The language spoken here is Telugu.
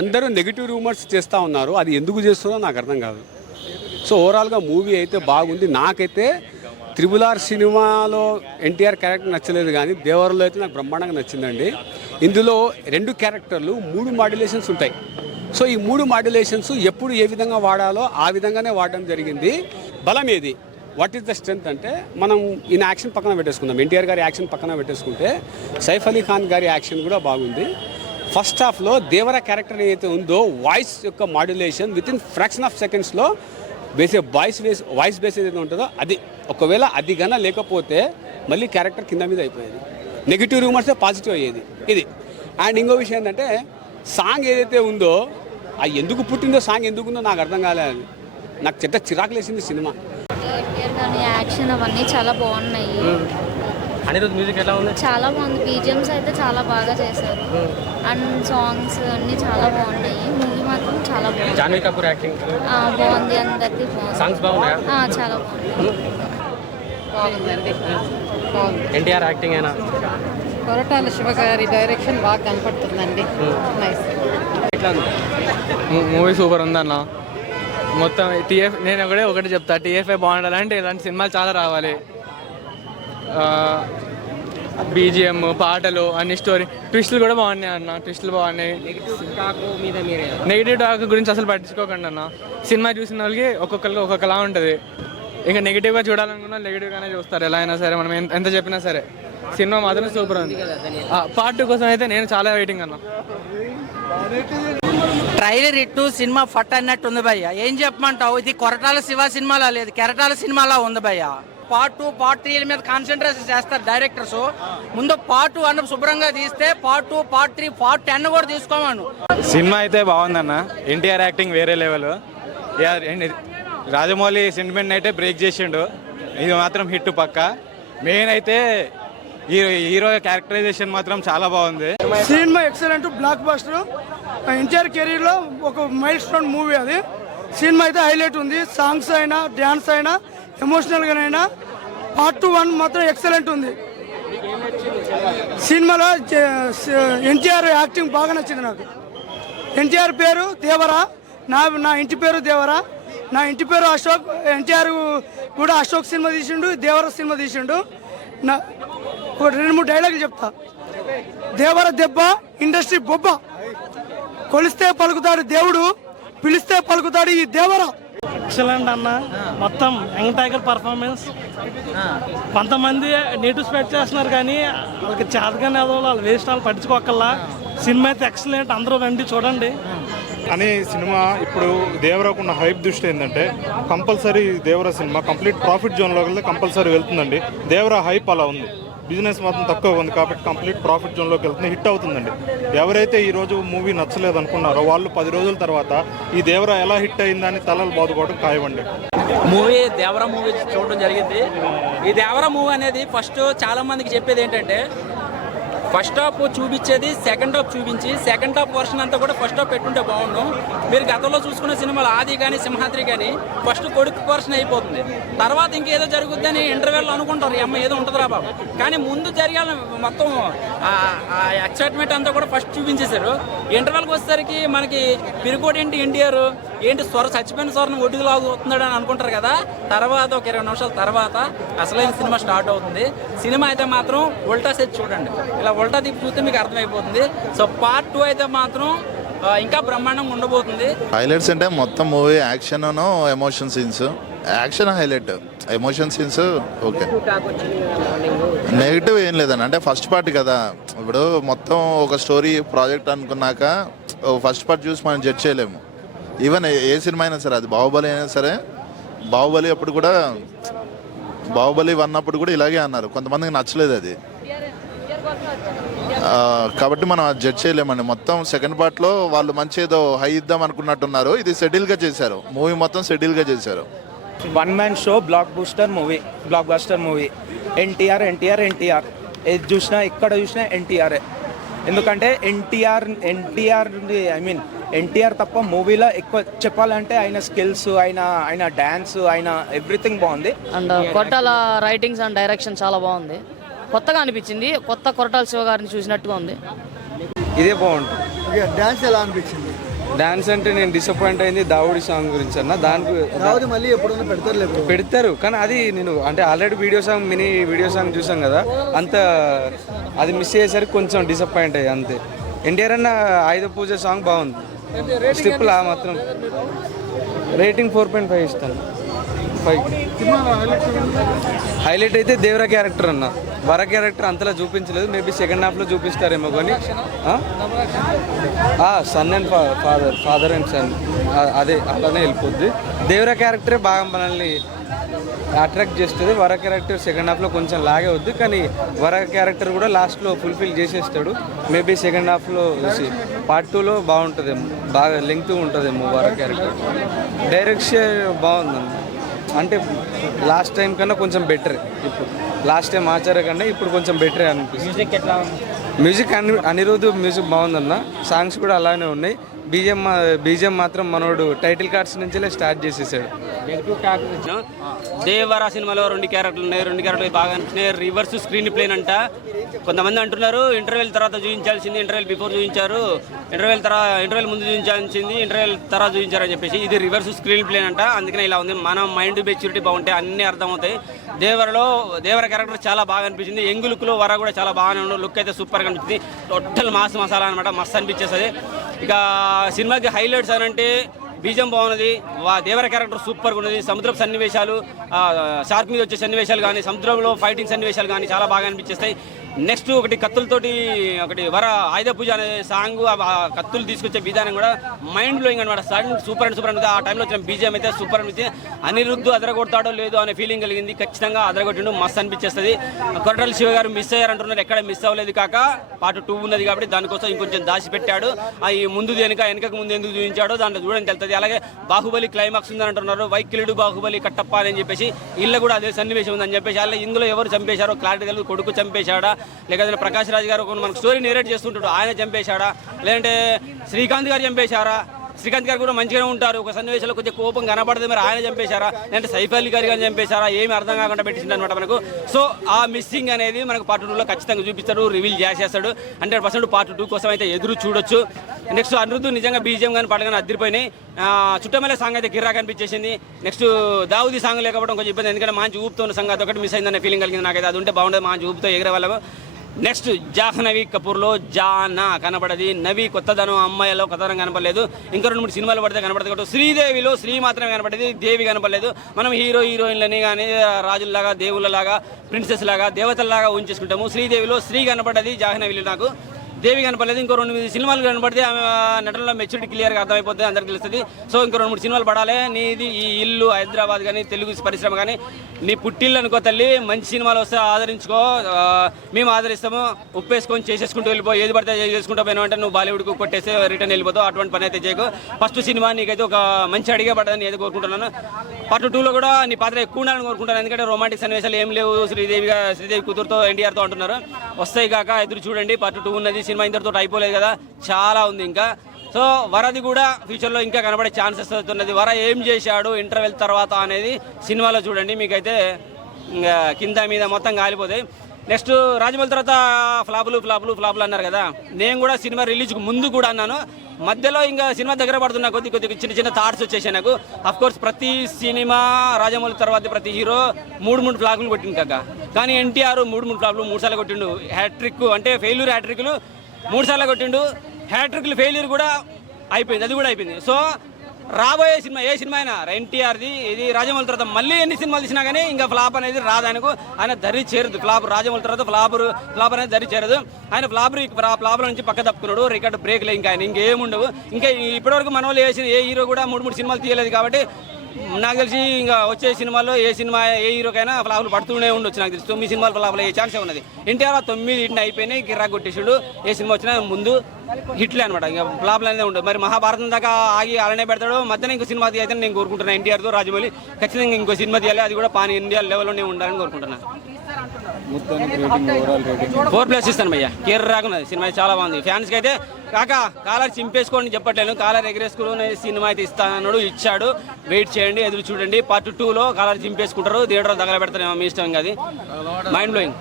అందరూ నెగిటివ్ రూమర్స్ చేస్తూ ఉన్నారు. అది ఎందుకు చేస్తున్నారో నాకు అర్థం కాదు. సో ఓవరాల్గా మూవీ అయితే బాగుంది. నాకైతే త్రిబుల్ సినిమాలో ఎన్టీఆర్ క్యారెక్టర్ నచ్చలేదు, కానీ దేవరలో అయితే నాకు బ్రహ్మాండంగా నచ్చిందండి. ఇందులో 2 క్యారెక్టర్లు 3 మాడ్యులేషన్స్ ఉంటాయి. సో ఈ 3 మాడ్యులేషన్స్ ఎప్పుడు ఏ విధంగా వాడాలో ఆ విధంగానే వాడడం జరిగింది. బలం ఏది, వాట్ ఈస్ ద స్ట్రెంత్ అంటే, మనం ఈయన యాక్షన్ పక్కన పెట్టేసుకుందాం, ఎన్టీఆర్ గారి యాక్షన్ పక్కన పెట్టేసుకుంటే సైఫ్ అలీ ఖాన్ గారి యాక్షన్ కూడా బాగుంది. ఫస్ట్ హాఫ్లో దేవర క్యారెక్టర్ ఏదైతే ఉందో వాయిస్ యొక్క మాడ్యులేషన్ వితిన్ ఫ్రాక్షన్ ఆఫ్ సెకండ్స్లో వేసే వాయిస్ బేస్ ఏదైతే ఉంటుందో అది, ఒకవేళ అది గన లేకపోతే మళ్ళీ క్యారెక్టర్ కింద మీద అయిపోయేది, నెగిటివ్ రూమర్సే పాజిటివ్ అయ్యేది ఇది. అండ్ ఇంకో విషయం ఏంటంటే, సాంగ్ ఏదైతే ఉందో అది ఎందుకు పుట్టిందో, సాంగ్ ఎందుకు ఉందో నాకు అర్థం కాలేదు. నాకు చెత్త చిరాకు లేసింది సినిమా. యాక్షన్ అవన్నీ చాలా బాగున్నాయి. అనిరుద్ మ్యూజిక్ ఎలా ఉంది? చాలా బాగుంది. బీజిఎమ్స్ అయితే చాలా బాగా చేశారు. అండ్ సాంగ్స్ అన్నీ చాలా బాగున్నాయి. మూవీ మాత్రం చాలా బాగుంది. జాన్వీ కపూర్ యాక్టింగ్ బాగుంది. అందరిది బాగుంది. సాంగ్స్ బాగున్నాయా? చాలా బాగుందండి. ఎన్టీఆర్ యాక్టింగ్ అయినా కొరటాల శివ గారి డైరెక్షన్ బాగా కనపడుతుందండి. నైస్. మూవీ సూపర్ ఉందన్న. మొత్తం నేను ఒకటి చెప్తా, టీఎఫ్ఐ బాగుండాలంటే ఇలాంటి సినిమాలు చాలా రావాలి. బీజిఎం, పాటలు, అన్ని స్టోరీ ట్విస్టులు కూడా బాగున్నాయి అన్న. ట్విస్టులు బాగున్నాయి. నెగిటివ్ టాక్ గురించి అసలు పట్టించుకోకండి అన్న. సినిమా చూసిన వాళ్ళకి ఒక్కొక్కరికి ఒక్కొక్కలా ఉంటుంది. ఇంకా నెగిటివ్గా చూడాలనుకున్నా నెగిటివ్గానే చూస్తారు ఎలా అయినా సరే, మనం ఎంత చెప్పినా సరే. సినిమా మాత్రం సూపర్ ఉంది. పార్ట్ 2 కోసం అయితే నేను చాలా వెయిటింగ్ అన్న. ట్రైలర్ ఇట్టు సినిమా ఫట్ అన్నట్టు ఉంది భయ్య. ఏం చెప్పమంటావు, ఇది కొరటాల శివ సినిమాలా లేదు, కెరటాల సినిమాలా ఉంది భయ్య. పార్ట్ 2, పార్ట్ 3 మీద కాన్సన్ట్రేషన్ చేస్తారు డైరెక్టర్స్. ముందు పార్ట్ 1 శుభ్రంగా తీస్తే పార్ట్ 2, పార్ట్ 3, పార్ట్ 10 కూడా తీసుకోమను. సినిమా అయితే బాగుందన్న. ఎన్టీఆర్ యాక్టింగ్ వేరే లెవెల్. రాజమౌళి సెంటిమెంట్ అయితే బ్రేక్ చేసిండు. ఇది మాత్రం హిట్ పక్క. మెయిన్ అయితే హీరో క్యారెక్టరైజేషన్ మాత్రం చాలా బాగుంది. Cinema excellent, block buster. NTR కెరీర్లో ఒక మైల్ స్టోన్ మూవీ అది. సినిమా అయితే హైలైట్ ఉంది. సాంగ్స్ అయినా, డ్యాన్స్ అయినా, ఎమోషనల్గానైనా. పార్ట్ 1 మాత్రం ఎక్సలెంట్ ఉంది. సినిమాలో ఎన్టీఆర్ యాక్టింగ్ బాగా నచ్చింది నాకు. ఎన్టీఆర్ పేరు దేవరా, నా ఇంటి పేరు దేవరా, నా ఇంటి పేరు అశోక్. ఎన్టీఆర్ కూడా అశోక్ సినిమా తీసిండు, దేవర సినిమా తీసిండు. నా 2-3 డైలాగులు చెప్తా. దేవర దెబ్బ, ఇండస్ట్రీ బొబ్బ, కొలిస్తే పలుకుతాడు దేవుడు, పిలిస్తే పలుకుతాడు ఈ దేవర. ఎక్సలెంట్ అన్న. మొత్తం యంగ్ టైగర్ పర్ఫార్మెన్స్. కొంతమంది నెగిటివ్ స్పెక్ట్ చేస్తున్నారు, కానీ వాళ్ళకి చేతగానే వాళ్ళు వేస్ట్ వాళ్ళు పట్టించుకోకల్లా. సినిమా అయితే ఎక్సలెంట్, అందరూ రండి చూడండి అని. సినిమా ఇప్పుడు దేవరాకున్న హైప్ దృష్టి ఏంటంటే, compulsory Devara cinema complete profit జోన్లోకి వెళ్తే కంపల్సరీ వెళ్తుందండి. దేవరా హైప్ అలా ఉంది. బిజినెస్ మాత్రం తక్కువ ఉంది కాబట్టి కంప్లీట్ ప్రాఫిట్ జోన్లోకి వెళ్తుంది, హిట్ అవుతుందండి. ఎవరైతే ఈరోజు మూవీ నచ్చలేదు అనుకున్నారో వాళ్ళు 10 రోజుల తర్వాత ఈ దేవరా ఎలా హిట్ అయిందని తలలు బాదుకోవడం ఖాయమండి. మూవీ దేవరా మూవీ చూడడం జరిగింది. ఈ దేవరా మూవీ అనేది ఫస్ట్ చాలా మందికి చెప్పేది ఏంటంటే, ఫస్ట్ హాఫ్ చూపించేది సెకండ్ హాఫ్ చూపించి, సెకండ్ హాఫ్ వర్షన్ అంతా కూడా ఫస్ట్ హాఫ్ పెట్టుంటే బాగుండు. మీరు గతంలో చూసుకున్న సినిమాలు ఆది కానీ సింహాద్రి కానీ ఫస్ట్ కొడుకు వర్షన్ అయిపోతుంది, తర్వాత ఇంకేదో జరుగుద్దని ఇంటర్వెల్ అనుకుంటారు, అమ్మ ఏదో ఉంటుందిరా బాబు. కానీ ముందు జరిగాల మొత్తం ఎక్సైట్మెంట్ అంతా కూడా ఫస్ట్ చూపించేశారు. ఇంటర్వెల్కి వచ్చేసరికి మనకి పిరికోటి ఎన్టీఆర్ ఏంటి చచ్చిపోయిన స్వరం ఒడ్డుకు లాగుతున్నాడు అని అనుకుంటారు కదా. తర్వాత ఒక 20 నిమిషాల తర్వాత అసలైన సినిమా స్టార్ట్ అవుతుంది. సినిమా అయితే మాత్రం ఉల్టా సెట్ చూడండి, ఇలా ఉల్టా తిప్పి చూస్తే మీకు అర్థమైపోతుంది. సో పార్ట్ 2 అయితే మాత్రం ఇంకా బ్రహ్మాండంగా ఉండబోతుంది. హైలైట్స్ అంటే మొత్తం movie action, emotion scenes. Action highlight, emotion scenes okay. Negative ఏం లేదండి. అంటే ఫస్ట్ పార్ట్ కదా, ఇప్పుడు మొత్తం ఒక స్టోరీ ప్రాజెక్ట్ అనుకున్నాక ఫస్ట్ పార్ట్ చూసి మనం జడ్జ్ చేయలేము. ఈవెన్ ఏ సినిమా అయినా సరే, అది బాహుబలి అయినా సరే. బాహుబలి అప్పుడు కూడా, బాహుబలి 1 అప్పుడు కూడా ఇలాగే అన్నారు, కొంతమందికి నచ్చలేదు అది. కాబట్టి మనం అది జడ్జ్ చేయలేమండి. మొత్తం సెకండ్ పార్ట్లో వాళ్ళు మంచి ఏదో హై ఇద్దాం అనుకున్నట్టున్నారు, ఇది సెటిల్గా చేశారు. మూవీ మొత్తం సెటిల్గా చేశారు. One man show, block buster movie. NTR ఏది చూసినా, ఎక్కడ చూసినా ఎన్టీఆర్. ఎందుకంటే ఎన్టీఆర్ తప్ప మూవీలో ఎక్కువ చెప్పాలంటే ఆయన స్కిల్స్, ఆయన డ్యాన్స్, ఆయన ఎవ్రీథింగ్ బాగుంది. And Koratala writings and direction చాలా బాగుంది. కొత్తగా అనిపించింది, కొత్త కొరటాల శివ గారిని చూసినట్టుగా ఉంది. ఇదే బాగుంటుంది. డ్యాన్స్ ఎలా అనిపించింది? డాన్స్ అంటే నేను డిసప్పాయింట్ అయింది దావుడి సాంగ్ గురించి అన్న. దానికి మళ్ళీ ఎప్పుడైనా పెడతారు పెడతారు కానీ అది నేను అంటే ఆల్రెడీ మినీ వీడియో సాంగ్ చూసాం కదా, అంత అది మిస్ అయ్యేసరికి కొంచెం డిసప్పాయింట్ అయ్యి అంతే. ఎన్టీఆర్ అన్న ఆయుధ పూజ సాంగ్ బాగుంది, స్టెప్పులు మాత్రం రేటింగ్ 4.5 ఇస్తాను. 5 హైలైట్ అయితే దేవరా క్యారెక్టర్ అన్న. వర క్యారెక్టర్ అంతలా చూపించలేదు, మేబీ సెకండ్ హాఫ్లో చూపిస్తారేమో కానీ son and father and son అదే అలానే వెళ్ళిపోద్ది. దేవరా క్యారెక్టరే బాగా మనల్ని అట్రాక్ట్ చేస్తుంది. వర క్యారెక్టర్ సెకండ్ హాఫ్లో కొంచెం లాగే అవుద్ది, కానీ వర క్యారెక్టర్ కూడా లాస్ట్లో ఫుల్ఫిల్ చేసేస్తాడు. మేబీ సెకండ్ హాఫ్లో పార్ట్ 2లో బాగుంటుందేమో, బాగా లెంగ్త్ ఉంటుందేమో వర క్యారెక్టర్. డైరెక్షన్ బాగుందండి, అంటే లాస్ట్ టైం కన్నా కొంచెం బెటర్. ఇప్పుడు లాస్ట్ టైం ఆచార్య కన్నా ఇప్పుడు కొంచెం బెటరే అనిపిస్తుంది. మ్యూజిక్ ఎట్లా ఉంది? మ్యూజిక్ అనిరుద్ధ్ మ్యూజిక్ బాగుందన్న, సాంగ్స్ కూడా అలానే ఉన్నాయి. బీజిఎం మాత్రం మనోడు టైటిల్ కార్డ్స్ నుంచే స్టార్ట్ చేసేసాడు. దేవరా సినిమాలో 2 క్యారెక్టర్లు ఉన్నాయి, 2 క్యారెక్టర్లు బాగా నచ్చినాయి. రివర్స్ స్క్రీన్ ప్లేన్ అంట. కొంతమంది అంటున్నారు ఇంటర్వెల్ తర్వాత చూపించాల్సింది, ఇంటర్వెల్ బిఫోర్ చూపించారు, ఇంటర్వెల్ ముందు చూపించాల్సింది, ఇంటర్వెల్ తర్వాత చూపించారు అని చెప్పేసి. ఇది రివర్స్ స్క్రీన్ ప్లేన్ అంట, అందుకనే ఇలా ఉంది. మన మైండ్ మెచ్యూరిటీ బాగుంటాయి, అన్నీ అర్థమవుతాయి. దేవర క్యారెక్టర్ చాలా బాగా అనిపించింది. యంగ్ లుక్లో వర కూడా చాలా బాగానే ఉండదు, లుక్ అయితే సూపర్గా అనిపించింది. టోటల్ మాస్ మసాలా అనమాట, మస్తు అనిపించేస్తుంది. ఇక సినిమాకి హైలైట్స్ అని అంటే బీజం బాగున్నది, దేవర క్యారెక్టర్ సూపర్గా ఉన్నది. సముద్రపు సన్నివేశాలు, షార్క్ మీద వచ్చే సన్నివేశాలు కానీ, సముద్రంలో ఫైటింగ్ సన్నివేశాలు కానీ చాలా బాగా అనిపించేస్తాయి. నెక్స్ట్ ఒకటి కత్తులతోటి వర ఆయుధ పూజ అనే సాంగ్, కత్తులు తీసుకొచ్చే విధానం కూడా మైండ్ బ్లోయింగ్ అనమాట. సూపర్ అండ్ సూపర్ అనేది. ఆ టైంలో వచ్చిన బీజం అయితే సూపర్ అనిపించింది. అనిరుద్ధ్ అదరగొడతాడో లేదో అనే ఫీలింగ్ కలిగింది. ఖచ్చితంగా అదరగొట్టిండు, మస్తు అనిపించేస్తుంది. కొరటాల శివ గారు మిస్ అయ్యారంటున్నారు, ఎక్కడ మిస్ అవ్వలేదు. కాక పార్ట్ 2 ఉన్నది కాబట్టి దానికోసం ఇంకొంచెం దాచిపెట్టాడు. ఈ ముందు వెనకకు ముందు ఎందుకు చూపించాడో దాంట్లో చూడని తెలుస్తుంది. అలాగే బాహుబలి క్లైమాక్స్ ఉందని అంటున్నారు, వైకిలుడు బాహుబలి కట్టప్ప అని చెప్పేసి. ఇళ్ళ కూడా అదే సన్నివేశం ఉందని చెప్పేసి. అలా ఇందులో ఎవరు చంపేశారో క్లారిటీ తెలియదు. కొడుకు చంపేశాడా, లేకపోతే ప్రకాష్ రాజ్ గారు మనకు స్టోరీ నేరేట్ చేస్తుంటాడు, ఆయన చంపేశాడా, లేదంటే శ్రీకాంత్ గారు చంపేశారా? శ్రీకాంత్ గారు కూడా మంచిగానే ఉంటారు, ఒక సన్నివేశంలో కొద్దిగా కోపం కనపడుతుంది, మరి ఆయన చంపేశారా, లేదంటే సైఫ్ అలీ గారు చంపేశారా, ఏమి అర్థం కాకుండా పెట్టింది అనమాట మనకు. సో ఆ మిస్సింగ్ అనేది మనకు పార్ట్ 2లో ఖచ్చితంగా చూపిస్తాడు, రివీల్ చేసేస్తాడు. 100% పార్ట్ 2 కోసం అయితే ఎదురు చూడొచ్చు. నెక్స్ట్ అనిరుద్ధ్ నిజంగా బీజిఎం కానీ పాట కానీ అద్దరిపోయినాయి. చుట్టమల్లే సాంగ్ అయితే గిర్రా కనిపించేసింది. నెక్స్ట్ దావుది సాంగ్ లేకపోవడం కొంచెం ఇబ్బంది, ఎందుకంటే మంచి ఊపుతున్న సాంగ్ అదొకటి మిస్ అయిందనే ఫీలింగ్ కలిగింది నాకైతే. అది ఉంటే బాగుండేది, మంచి ఊపుతో ఎగిరే వాళ్ళము. నెక్స్ట్ జాహ్నవి కపూర్లో జానా కనపడది. నవి కొత్తదనం, అమ్మాయిలో కొత్తదనం కనపడలేదు. ఇంకా 2-3 సినిమాలు పడితే కనపడదు కాబట్టి శ్రీదేవిలో శ్రీ మాత్రమే కనపడేది, దేవి కనపడలేదు. మనం హీరోయిన్లని కానీ రాజుల్లాగా, దేవుళ్ళలాగా, ప్రిన్సెస్ లాగా, దేవతల్లాగా ఊహించేసుకుంటాము. శ్రీదేవిలో శ్రీ కనపడది, జాహ్నవిలో నాకు దేవి కనపడలేదు. ఇంకో 2-3 సినిమాలు కనపడితే ఆమె నటనలో మెచ్యూరిటీ క్లియర్గా అర్థమైపోతుంది, అందరికి తెలుస్తుంది. సో ఇంకో 2-3 సినిమాలు పడాలి. నీది ఈ ఇల్లు హైదరాబాద్ కానీ, తెలుగు పరిశ్రమ కానీ నీ పుట్టిల్లు అనుకో తల్లి. మంచి సినిమాలు వస్తే ఆదరించుకో, మేము ఆదరిస్తాము. ఉప్పేసుకొని చేసేసుకుంటూ వెళ్ళిపో, ఏది పడితే చేసుకుంటూ పోయినా అంటే నువ్వు బాలీవుడ్కు కొట్టేస్తే రిటర్న్ వెళ్ళిపోతావు. అటువంటి పని అయితే చేయకు. ఫస్ట్ సినిమా నీకైతే ఒక మంచి అడిగే పడ్డదని ఏదో కోరుకుంటున్నాను. పార్ట్ 2లో కూడా నీ పాత్ర ఎక్కువ ఉండాలని కోరుకుంటాను, ఎందుకంటే రొమాంటిక్ సన్నివేశాలు ఏం లేవు. శ్రీదేవి కూతురుతో ఎన్టీఆర్తో అంటున్నారు, వస్తాయి కాక ఎదురు చూడండి. పార్ట్ 2 ఉన్నది, సినిమా ఇంతటితో అయిపోలేదు కదా, చాలా ఉంది ఇంకా. సో వరది కూడా ఫ్యూచర్లో ఇంకా కనబడే ఛాన్సెస్ అవుతున్నది. వర ఏం చేశాడు ఇంటర్వెల్ తర్వాత అనేది సినిమాలో చూడండి, మీకైతే కింద మీద మొత్తం కాలిపోతాయి. నెక్స్ట్ రాజమౌళి తర్వాత ఫ్లాపులు అన్నారు కదా, నేను కూడా సినిమా రిలీజ్కి ముందు కూడా అన్నాను. మధ్యలో ఇంకా సినిమా దగ్గర పడుతున్నా కొద్దిగా చిన్న థాట్స్ వచ్చేసాయి నాకు. అఫ్కోర్స్ ప్రతి సినిమా రాజమౌళి తర్వాత ప్రతి హీరో 3 ఫ్లాపులు కొట్టింది కాక, కానీ ఎన్టీఆర్ 3 ఫ్లాపులు 3 సార్లు కొట్టిండు. హ్యాట్రిక్ అంటే ఫెయిల్యూర్ హ్యాట్రిక్లు 3 సార్లు కొట్టిండు. హ్యాట్రిక్లు ఫెయిల్యూర్ కూడా అయిపోయింది, అది కూడా అయిపోయింది. సో రాబోయే సినిమా ఏ సినిమా అయినా రాజమౌళి తర్వాత మళ్ళీ ఎన్ని సినిమాలు తీసినా కానీ ఇంకా ఫ్లాప్ అనేది రాదానికి ఆయన దరి చేరదు. రాజమౌళి తర్వాత ఫ్లాప్ అనేది దరి చేరదు. ఆయన ఫ్లాప్ల నుంచి పక్క తప్పుకున్నాడు, రికార్డు బ్రేక్లే, ఇంకా ఆయన ఇంకేముండవు. ఇంకా ఇప్పటివరకు మన వాళ్ళు ఏ హీరో కూడా 3 సినిమాలు తీయలేదు కాబట్టి నాకు తెలిసి ఇంకా వచ్చే సినిమాల్లో ఏ హీరోకైనా ఫ్లాపులు పడుతూనే ఉండొచ్చు. నాకు తెలిసి 9 సినిమాలు ఫ్లాపులు అయ్యే ఛాన్సే ఉన్నది. ఎన్టీఆర్ 9 హిట్ అయిపోయినాయి, గిర్రా కొట్టేసాడు. ఏ సినిమా వచ్చినా ముందు హిట్లే అనమాట, ఇంకా ఫ్లాప్లు అనేది ఉండదు. మరి మహాభారతం దాకా ఆగి అలానే పెడతాడు, మధ్యన ఇంకో సినిమా తీయాలని నేను కోరుకుంటున్నాను. ఎన్టీఆర్తో రాజమౌళి ఖచ్చితంగా ఇంకో సినిమా తీయాలి, అది కూడా పాన్ ఇండియా లెవెల్లోనే ఉండాలని కోరుకుంటున్నాను. 4+ ఇస్తాను భయ్యా, కిర్రాకున్నది సినిమా, చాలా బాగుంది. ఫ్యాన్స్కి అయితే కాక కాలర్ చింపేసుకోండి చెప్పట్లేను, కాలర్ ఎగరేసుకుని సినిమా అయితే ఇస్తానన్నాడు, ఇచ్చాడు. వెయిట్ చేయండి, ఎదురు చూడండి. పార్ట్ 2లో కాలర్ చింపేసుకుంటారు, థియేటర్లో తగలబెడతారు, మీ ఇష్టం. అది మైండ్ బ్లోయింగ్.